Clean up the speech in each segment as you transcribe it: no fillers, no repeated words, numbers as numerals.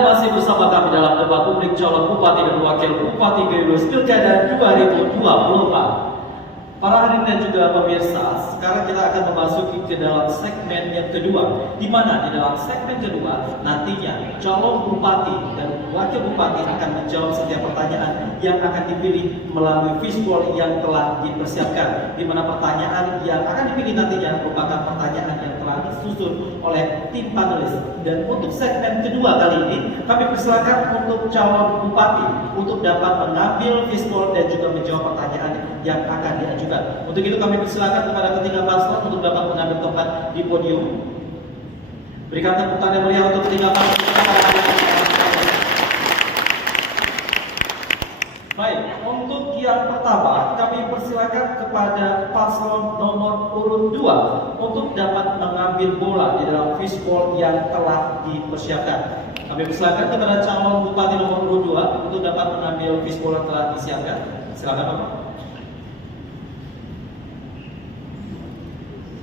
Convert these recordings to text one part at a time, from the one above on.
Anda masih bersama kami dalam debat publik calon Bupati dan Wakil Bupati Gayo Pilkada 2024. Para hadirin dan juga pemirsa, sekarang kita akan memasuki ke dalam segmen yang kedua, di mana di dalam segmen kedua nantinya calon bupati dan wakil bupati akan menjawab setiap pertanyaan yang akan dipilih melalui visual yang telah dipersiapkan, di mana pertanyaan yang akan dipilih nantinya merupakan pertanyaan yang telah disusun oleh tim panelis. Dan untuk segmen kedua kali ini, kami persilakan untuk calon bupati untuk dapat mengambil visual dan juga menjawab pertanyaan yang akan diajukan. Untuk itu kami persilakan kepada ketiga paslon untuk dapat mengambil tempat di podium. Berikan tepuk tangan yang meriah untuk ketiga paslon. Baik, untuk yang pertama kami persilakan kepada paslon nomor urut 2 untuk dapat mengambil bola di dalam fishball yang telah dipersiapkan. Kami persilakan kepada calon bupati nomor urut 2 untuk dapat mengambil fishball yang telah disiapkan. Silakan Bapak.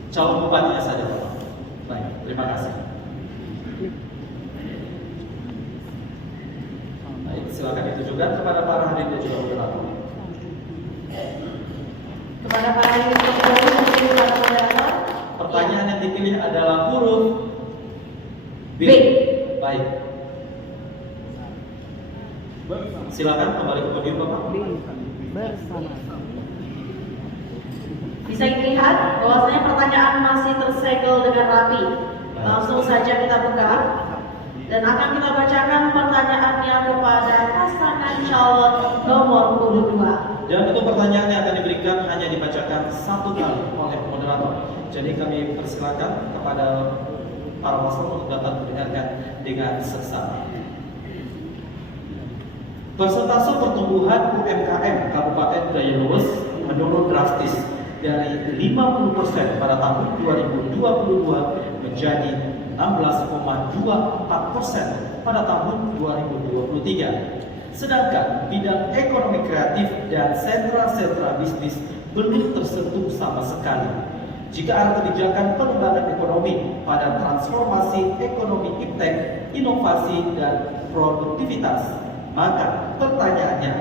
Calon bupatinya saja Bapak. Baik, terima kasih. Baik, silakan ditujukan kepada para hadirin dan juga moderator. Kepada para hadirin dan moderator, pertanyaan yang dipilih adalah huruf B. Baik. Silakan kembali ke podium Bapak. Bersama. Bisa dilihat bahwasanya pertanyaan masih tersegel dengan rapi. Langsung saja kita buka dan akan kita bacakan pertanyaannya kepada pasangan calon nomor urut 2. Dan untuk pertanyaan yang akan diberikan hanya dibacakan satu kali oleh moderator. Jadi kami persilakan kepada para paslon untuk dapat mendengarkan dengan seksama. Persentase pertumbuhan UMKM Kabupaten Gayo Lues menurun drastis dari 50% pada tahun 2022 menjadi 16,24% pada tahun 2023. Sedangkan bidang ekonomi kreatif dan sentra-sentra bisnis belum tersentuh sama sekali. Jika ada kebijakan pengembangan ekonomi pada transformasi ekonomi iptek, inovasi dan produktivitas, maka pertanyaannya,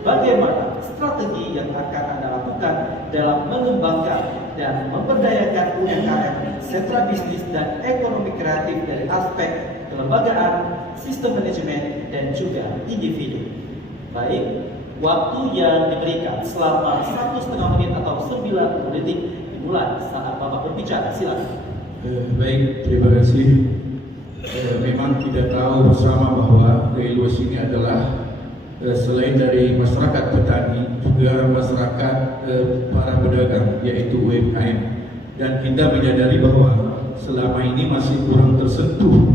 bagaimana strategi yang akan Anda lakukan dalam mengembangkan dan memberdayakan UMKM, sentra bisnis dan ekonomi kreatif dari aspek kelembagaan, sistem manajemen, dan juga individu? Baik, waktu yang diberikan selama 1,5 menit atau 90 detik dimulai saat Bapak berbicara. Silakan. Baik, terima kasih. Memang kita tahu bersama bahwa Gayo Lues ini adalah selain dari masyarakat petani, juga masyarakat para pedagang, yaitu UMKM. Dan kita menyadari bahwa selama ini masih kurang tersentuh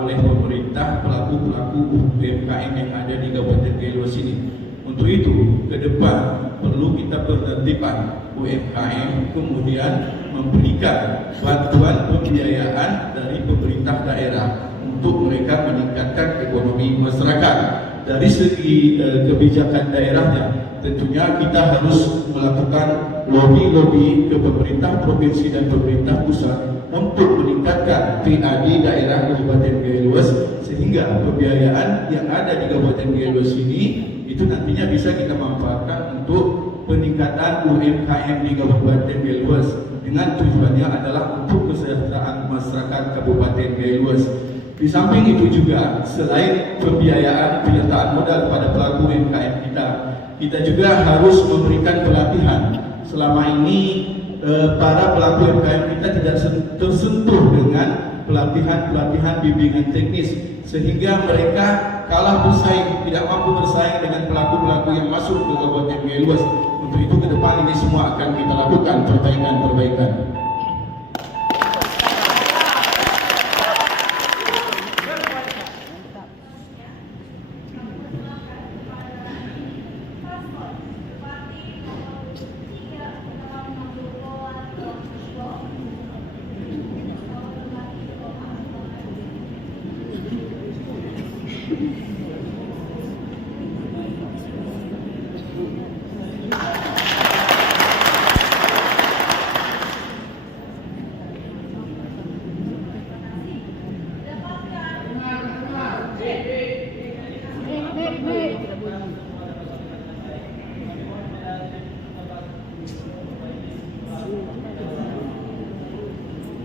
oleh pemerintah pelaku-pelaku UMKM yang ada di Kabupaten Gayo Lues ini. Untuk itu, ke depan perlu kita penertiban UMKM, kemudian memberikan bantuan pembiayaan dari pemerintah daerah untuk mereka meningkatkan ekonomi masyarakat. Dari segi kebijakan daerahnya, tentunya kita harus melakukan lobby ke pemerintah provinsi dan pemerintah pusat untuk meningkatkan PAD daerah Kabupaten Gayo Lues, sehingga pembiayaan yang ada di Kabupaten Gayo Lues ini itu nantinya bisa kita manfaatkan untuk peningkatan UMKM di Kabupaten Gayo Lues, dengan tujuannya adalah untuk kesejahteraan masyarakat Kabupaten Gayo Lues. Di samping itu juga, selain pembiayaan penyertaan modal pada pelaku UMKM kita juga harus memberikan pelatihan. Selama ini para pelaku UMKM kita tidak tersentuh dengan pelatihan bimbingan teknis, sehingga mereka kalah bersaing, tidak mampu bersaing dengan pelaku-pelaku yang masuk ke Kabupaten Gayo Lues. Untuk itu ke depan ini semua akan kita lakukan perbaikan.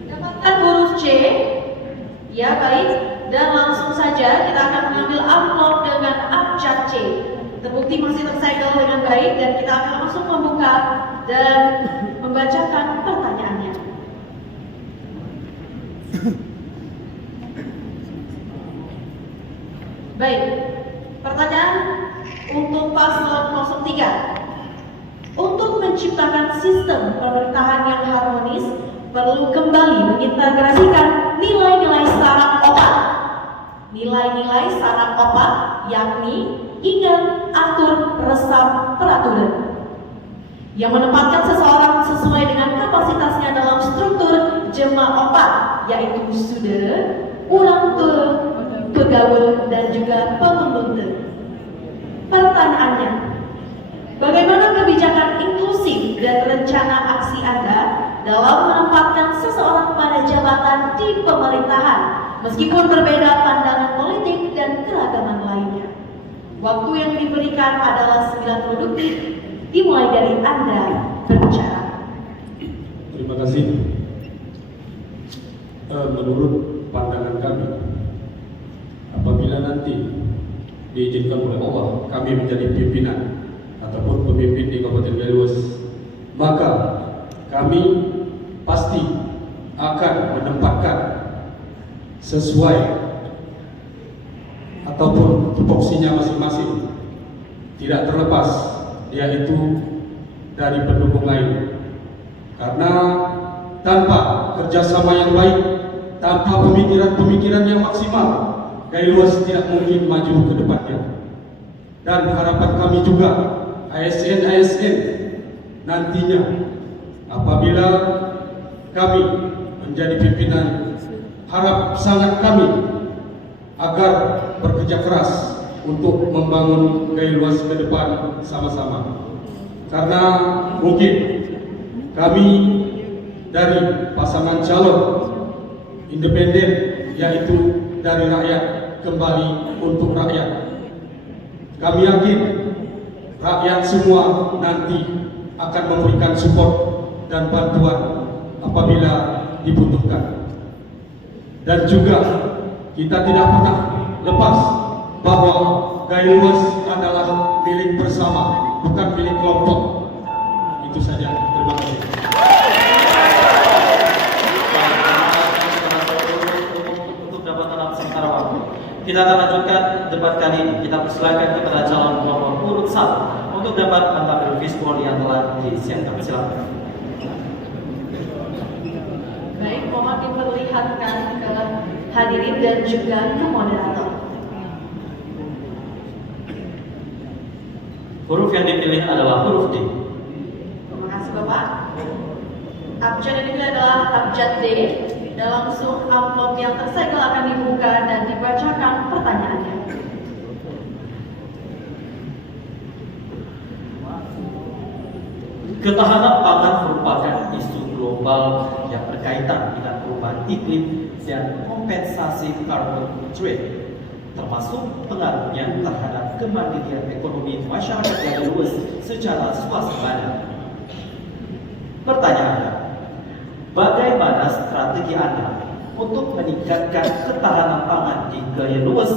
Dapatkan huruf C? Ya, baik. Dan langsung saja kita akan mengambil amplop dengan abjad C. Terbukti masih tersegel dengan baik dan kita akan langsung membuka dan membacakan pertanyaannya. Baik, pertanyaan untuk paslon 03. Untuk menciptakan sistem pemerintahan yang harmonis, perlu kembali mengintegrasikan nilai-nilai saraf otak. Nilai-nilai saraf otak yakni ingat, atur, resam, peraturan, yang menempatkan seseorang sesuai dengan kapasitasnya dalam struktur jema otak, yaitu sudara, ulang tur, pegaul, dan juga pengundur. Pertanyaannya, bagaimana kebijakan inklusif dan rencana aksi Anda dalam menempatkan seseorang pada jabatan di pemerintahan, meskipun berbeda pandangan politik dan keragaman lainnya? Waktu yang diberikan adalah 90 detik, dimulai dari Anda berbicara. Terima kasih. Menurut pandangan kami, apabila nanti diizinkan oleh Allah kami menjadi pimpinan ataupun pemimpin di Kabupaten Gaylues, maka kami pasti akan menempatkan sesuai ataupun tupoksinya masing-masing, tidak terlepas dia itu dari pendukung lain. Karena tanpa kerjasama yang baik, tanpa pemikiran-pemikiran yang maksimal, Gaylues tidak mungkin maju ke depannya. Dan harapan kami juga ASN nantinya apabila kami menjadi pimpinan, harap sangat kami agar bekerja keras untuk membangun Gaylues ke depan sama-sama. Karena mungkin kami dari pasangan calon independen, yaitu dari rakyat kembali untuk rakyat. Kami yakin rakyat semua nanti akan memberikan support dan bantuan apabila dibutuhkan. Dan juga kita tidak pernah lepas bahwa Gaylues adalah milik bersama, bukan milik kelompok. Itu saja. Terima kasih. Untuk dapat dalam sementara waktu, kita akan lanjutkan debat kali ini. Kita persilakan kepada calon nomor urut 1 untuk dapat mengambil visual yang telah disiapkan. Silakan. Baik, mohon diperlihatkan ke hadirin dan juga ke moderator. Huruf yang dipilih adalah huruf D. Terima kasih Bapak. Abjad yang dipilih adalah abjad D. Dan langsung amplop yang tersegel akan dibuka dan dibacakan pertanyaannya. Ketahanan pangan merupakan isu global yang berkaitan dengan perubahan iklim dan kompensasi carbon trade, termasuk pengaruhnya terhadap kemandirian ekonomi masyarakat yang luas secara swasembada. Pertanyaannya, bagaimana strategi Anda untuk meningkatkan ketahanan pangan di Gaylues,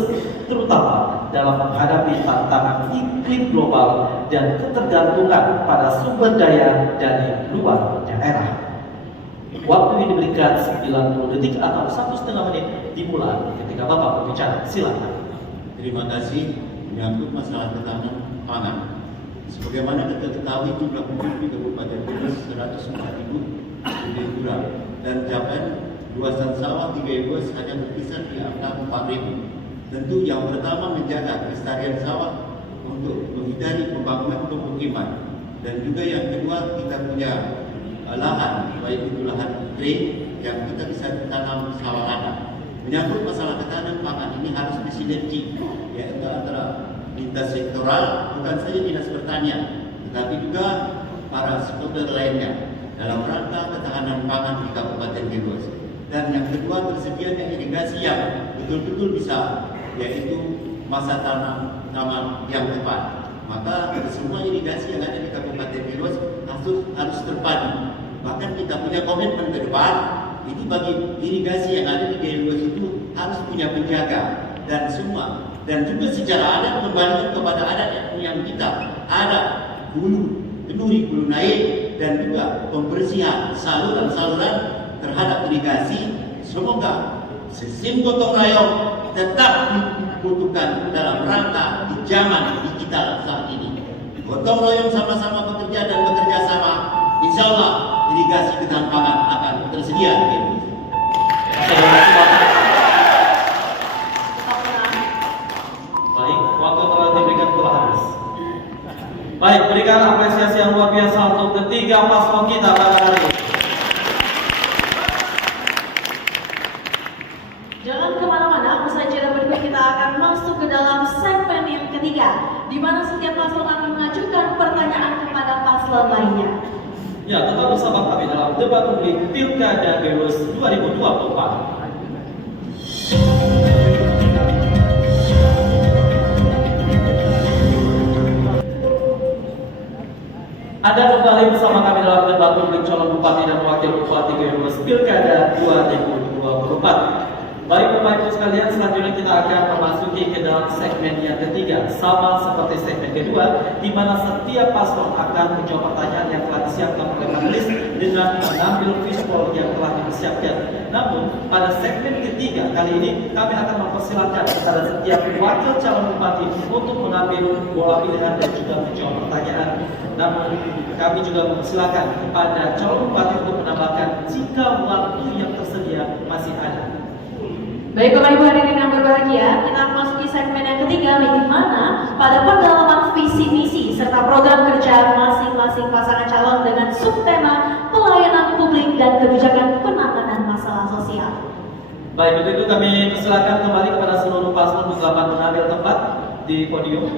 terutama dalam menghadapi tantangan iklim global dan ketergantungan pada sumber daya dari luar daerah? Waktu yang diberikan 90 detik atau 1,5 menit dimulai ketika Bapak berbicara. Silakan. Terima kasih. Menyangkut masalah ketahanan pangan, sebagaimana kita ketahui jumlah penduduk di Kabupaten Gaylues 104.000 kurang, dan capaian luasan sawah di Gaylues hanya berkisar di angka 4.000. Tentu yang pertama menjaga kelestarian sawah untuk menghindari pembangunan pemukiman, dan juga yang kedua kita punya lahan, baik itu lahan trade yang kita bisa tanam sawah lada. Menyangkut masalah ketahanan pangan ini harus bersinergi, yaitu antara lintas sektoral, bukan saja dinas pertanian, tetapi juga para stakeholder lainnya dalam rangka ketahanan pangan di Kabupaten Gaylues. Dan yang kedua, tersedianya irigasi yang betul-betul bisa, yaitu masa tanam nama yang tepat. Maka semua irigasi yang ada di Kabupaten Brebes harus terpadu. Bahkan kita punya komitmen ke depan, itu bagi irigasi yang ada di Brebes itu harus punya penjaga dan semua. Dan juga secara adat kembali kepada adat yang kita ada hulu, hulu naik, dan juga pembersihan saluran-saluran terhadap irigasi. Semoga sistem gotong royong tetap dibutuhkan dalam rangka di zaman digital saat ini. Gotong royong sama-sama bekerja dan bekerja sama, insya Allah irigasi ketahanan pangan akan tersedia di Indonesia. Baik, waktu telah diberikan telah habis. Baik, berikan apresiasi yang luar biasa untuk ketiga paslon kita pada hari ini. Jangan kemana-mana, usai jeda berikut kita akan masuk ke dalam segmen yang ketiga, di mana setiap paslon akan mengajukan pertanyaan kepada paslon lainnya. Ya, tetap bersama kami dalam debat publik Pilkada Brebes 2024. Anda kembali bersama kami dalam debat publik calon bupati dan wakil bupati Brebes Pilkada 2024. Baik Bapak Ibu sekalian, selanjutnya kita akan memasuki ke dalam segmen yang ketiga, sama seperti segmen kedua, di mana setiap paslon akan menjawab pertanyaan yang telah disiapkan oleh panelis dengan mengambil visual yang telah dipersiapkan. Namun pada segmen ketiga kali ini kami akan mempersilahkan kepada setiap wakil calon bupati untuk mengambil bola pilihan dan juga menjawab pertanyaan. Namun kami juga mempersilahkan kepada calon bupati untuk menambahkan jika waktu yang tersedia masih ada. Baik Bapak Ibu hadirin yang berbahagia, kita akan masuki segmen yang ketiga, di mana pada pendalaman visi misi serta program kerja masing-masing pasangan calon dengan subtema pelayanan publik dan kebijakan penanganan masalah sosial. Baik, untuk itu kami persilakan kembali kepada seluruh paslon untuk dapat mengambil tempat di podium.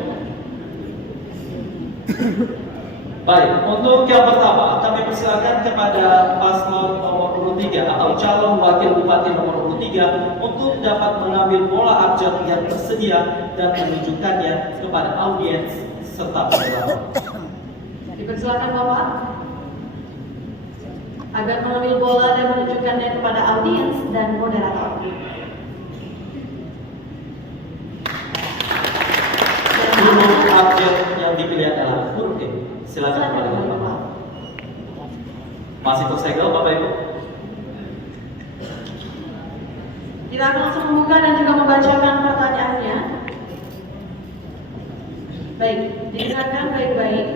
Baik, untuk yang pertama kami persilakan kepada paslon nomor urut 3 atau calon wakil bupati nomor urut 3 untuk dapat mengambil bola abjad yang tersedia dan menunjukkannya kepada audiens serta penonton. Dipersilakan Bapak agar mengambil bola dan menunjukkannya kepada audiens dan moderator. Huruf abjad yang dipilih adalah huruf E. Silakan kembali Bapak. Masih tersegel Bapak Ibu? Kita akan langsung membuka dan juga membacakan pertanyaannya. Baik, didengarkan baik-baik.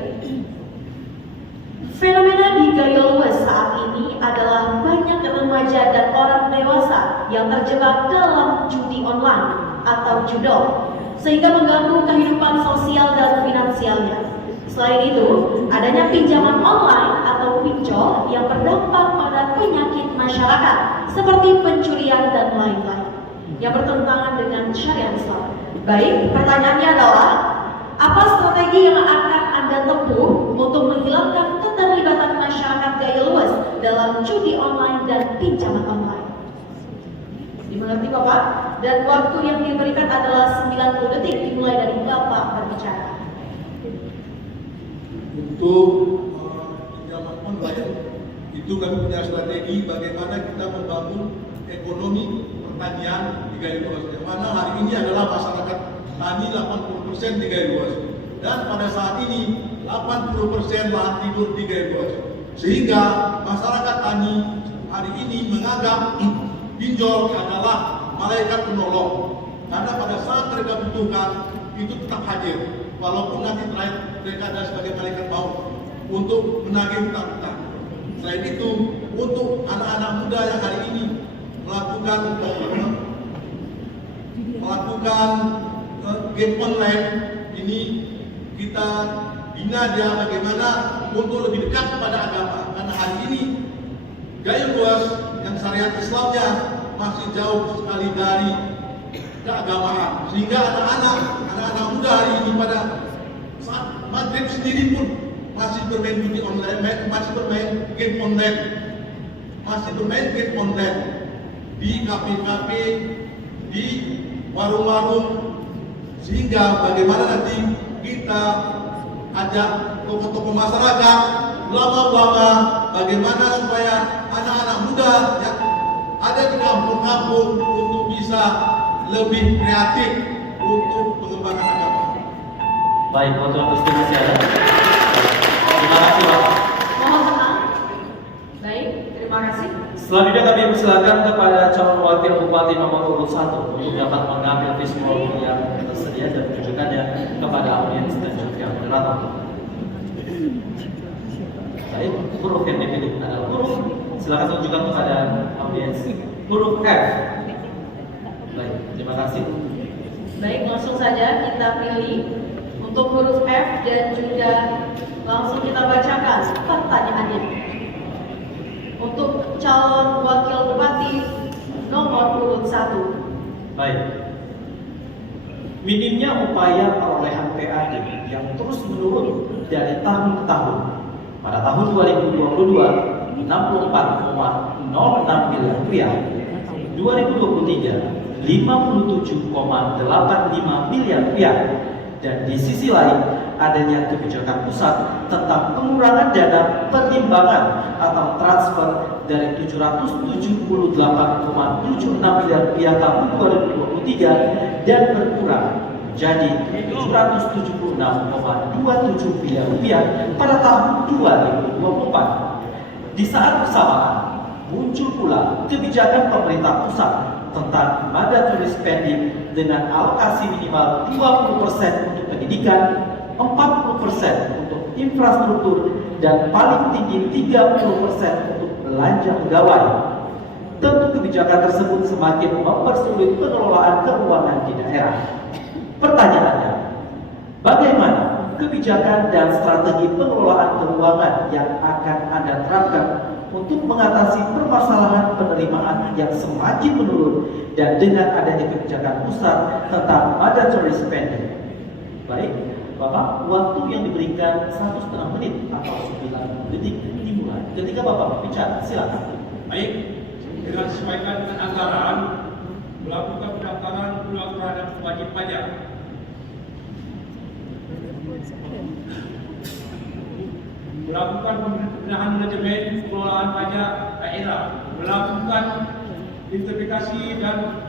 Fenomena di gaya luas saat ini adalah banyak remaja dan orang dewasa yang terjebak dalam judi online atau judol, sehingga mengganggu kehidupan sosial dan finansialnya. Selain itu, adanya pinjaman online atau pinjol yang berdampak pada penyakit masyarakat seperti pencurian dan lain-lain yang bertentangan dengan syariat Islam. Baik, pertanyaannya adalah apa strategi yang akan Anda tempuh untuk menghilangkan keterlibatan masyarakat gaya luas dalam judi online dan pinjaman online? Dimengerti Bapak? Dan waktu yang diberikan adalah 90 detik dimulai dari Bapak berbicara. Untuk pinjaman online itu kami punya strategi bagaimana kita membangun ekonomi pertanian di gaya luas, yang mana hari ini adalah masyarakat tani 80% di gaya luas, dan pada saat ini 80% lahan tidur di gaya luas, sehingga masyarakat tani hari ini menganggap pinjol adalah malaikat penolong, karena pada saat mereka butuhkan itu tetap hadir, walaupun nanti terakhir mereka ada sebagai malaikat maut untuk menagih hutang-hutang. Selain itu, untuk anak-anak muda yang hari ini melakukan game online ini, kita bina dia bagaimana untuk lebih dekat kepada agama, karena hari ini gaya luas yang syariat Islamnya masih jauh sekali dari keagamaan, sehingga anak-anak muda hari ini pada saat maghrib sendiri pun masih bermain judi online, masih bermain game online, di kafe-kafe, di warung-warung, Sehingga bagaimana nanti kita ajak tokoh-tokoh masyarakat, ulama-ulama, bagaimana supaya anak-anak muda yang ada di kampung-kampung untuk bisa lebih kreatif untuk pengembangan agama. Baik, waktu masih ada. Terima kasih, Pak. Mohon tenang. Baik, terima kasih. Selanjutnya kami persilakan kepada calon wakil bupati nomor urut 1 untuk dapat mengambil visual yang tersedia dan menunjukkannya kepada audiens dan juga moderator. Baik, huruf yang dipilih adalah huruf. Silakan tunjukkan kepada audiens huruf F. Baik, terima kasih. Baik, langsung saja kita pilih untuk huruf F dan juga langsung kita bacakan pertanyaannya. Untuk calon wakil bupati nomor urut 1. Baik. Minimnya upaya perolehan PAD yang terus menurun dari tahun ke tahun. Pada tahun 2022, 64,06 miliar rupiah. 2023, 57,85 miliar rupiah. Dan di sisi lain, adanya kebijakan pusat tentang pengurangan dana pertimbangan atau transfer dari 778,76 miliar rupiah tahun 2023 dan berkurang menjadi 776,27 miliar rupiah pada tahun 2024. Di saat bersamaan, muncul pula kebijakan pemerintah pusat tentang mandatory spending dengan alokasi minimal 20% untuk pendidikan, 40% untuk infrastruktur, dan paling tinggi 30% untuk belanja pegawai. Tentu kebijakan tersebut semakin mempersulit pengelolaan keuangan di daerah. Pertanyaannya, bagaimana kebijakan dan strategi pengelolaan keuangan yang akan Anda terapkan untuk mengatasi permasalahan penerimaan yang semakin menurun dan dengan adanya kebijakan pusat tentang mandatory spending? Baik, Bapak, waktu yang diberikan 1,5 menit atau 9 detik dimulai. Ketika Bapak berbicara, silakan. Baik, dengan sesuaikan dengan anggaran, melakukan pendaftaran ulang terhadap wajib pajak. Melakukan pembenahan manajemen pengelolaan pajak daerah, melakukan identifikasi dan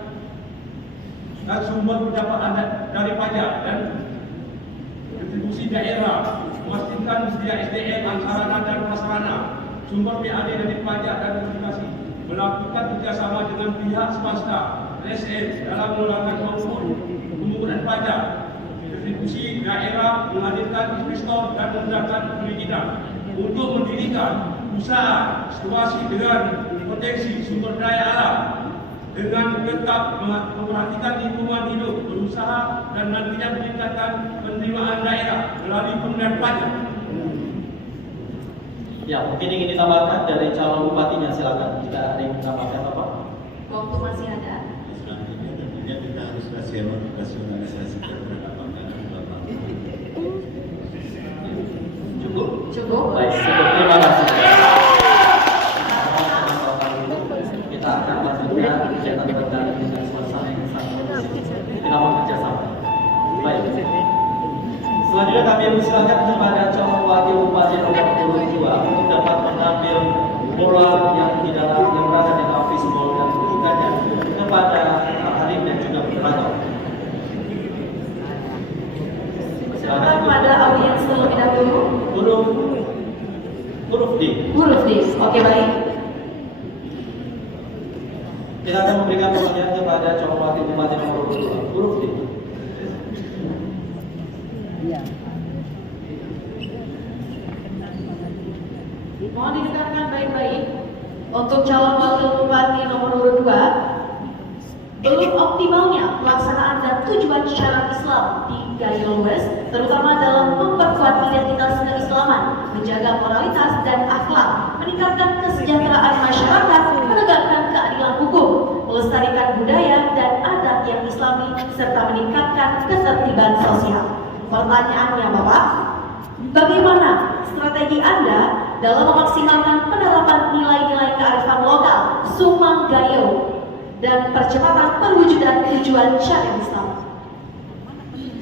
sumber pendapatan dari pajak dan distribusi daerah, memastikan sedia SDM, sarana dan prasarana, sumber PAD dari pajak dan identifikasi, melakukan kerjasama dengan pihak swasta, LSM dalam mengeluarkan maupun pemungutan pajak, distribusi daerah, menghadirkan investor dan memudahkan perizinan untuk mendirikan usaha situasi dengan potensi sumber daya alam dengan tetap memperhatikan lingkungan hidup, berusaha dan nantinya meningkatkan penerimaan daerah melalui pembayaran pajak. Ya, mungkin ingin ditambahkan dari calon bupatinya, silakan. Jika ada yang ditambahkan, Bapak. Waktu masih ada. Selanjutnya tentunya kita harus rasionalisasi terhadap anggaran Bapak. Cukup? Cukup. Baik, cukup. Terima kasih. Kita akan lanjutkan kegiatan kita dengan suasana yang sangat kondusif. Kita mau kerjasama. Baik. Selanjutnya kami persilakan kepada calon wakil bupati nomor 22 untuk dapat mengambil bola yang di dalam yang berada di dalam fishbowl dan menunjukkannya kepada Harim dan juga moderator. Silakan pada audiens terlebih dahulu. Huruf D. Huruf D. Oke, baik. Kita akan memberikan pertanyaan kepada calon wakil bupati nomor 22. Huruf D. Mohon didengarkan baik-baik. Untuk calon wakil bupati nomor urut 2, belum optimalnya pelaksanaan dan tujuan syarat Islam di Gayo West, terutama dalam memperkuat identitas keislaman, menjaga moralitas dan akhlak, meningkatkan kesejahteraan masyarakat, menegakkan keadilan hukum, melestarikan budaya dan adat yang Islami, serta meningkatkan ketertiban sosial. Pertanyaannya, Bapak, bagaimana strategi Anda dalam memaksimalkan penerapan nilai-nilai kearifan lokal, Sumang Gayo, dan percepatan perwujudan tujuan syariat Islam?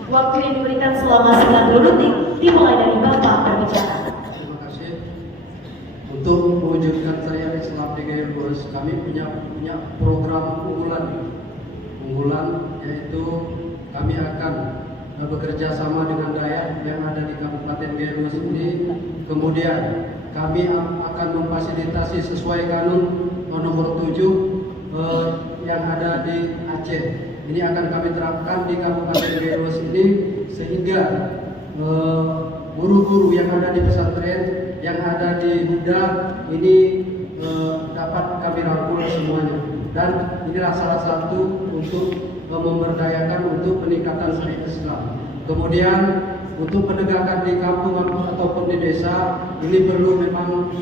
Waktu yang diberikan selama 90 detik dimulai dari Bapak berbicara. Terima kasih. Untuk mewujudkan saya Islam di Gaya Lurus, kami punya program unggulan yaitu kami akan bekerja sama dengan dayak yang ada di Kabupaten Gaya Lurus ini. Kemudian kami akan memfasilitasi sesuai kanun nomor 7 yang ada di Aceh. Ini akan kami terapkan di Kabupaten Gaya Lurus ini sehingga guru-guru yang ada di pesantren, yang ada di Huda ini dapat kami rangkul semuanya. Dan inilah salah satu untuk memberdayakan untuk peningkatan syariat Islam. Kemudian untuk penegakan di kampung ataupun di desa ini perlu memang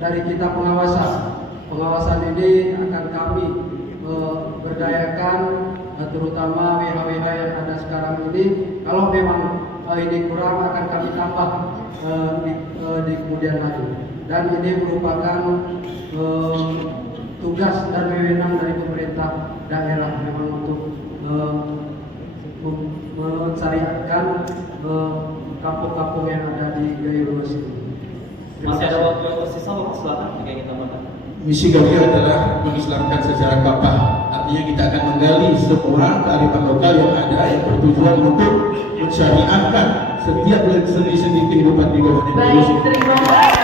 dari kita pengawasan. Pengawasan ini akan kami berdayakan terutama WH-WH yang ada sekarang ini. Kalau memang ini kurang akan kami tambah di kemudian hari. Dan ini merupakan tugas dan wewenang dari pemerintah daerah memang untuk mensyariatkan kampung-kampung yang ada di Gaya Lurus ini. Masih ada waktu yang tersisa, silakan jika ingin tambahkan. Misi kami adalah mengislamkan secara kapal. Artinya kita akan menggali semua kearifan lokal yang ada yang bertujuan untuk mensyariatkan setiap sendi-sendi kehidupan di Kabupaten Gaya Lurus. Baik, terima kasih.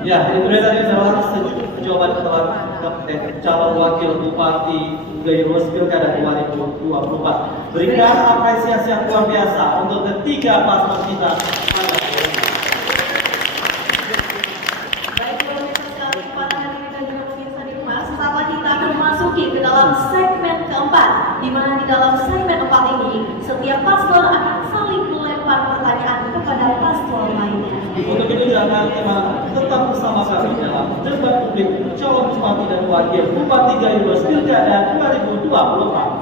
Ya, itu dia tadi adalah jawaban calon wakil Bupati Gaya Lurus Pilkada 2024. Berikan apresiasi yang luar biasa untuk ketiga paslon kita. Baik, pemirsa sekalian, para hadirin dan juga pemirsa di rumah, sesaat lagi kita akan memasuki ke dalam segmen keempat, di mana di dalam segmen 4 ini setiap paslon akan saling melempar pertanyaan kepada paslon lainnya. Untuk itu jangan tetap bersama kami dalam debat publik calon bupati dan wakil Bupati Gaya Lurus Pilkada 2024.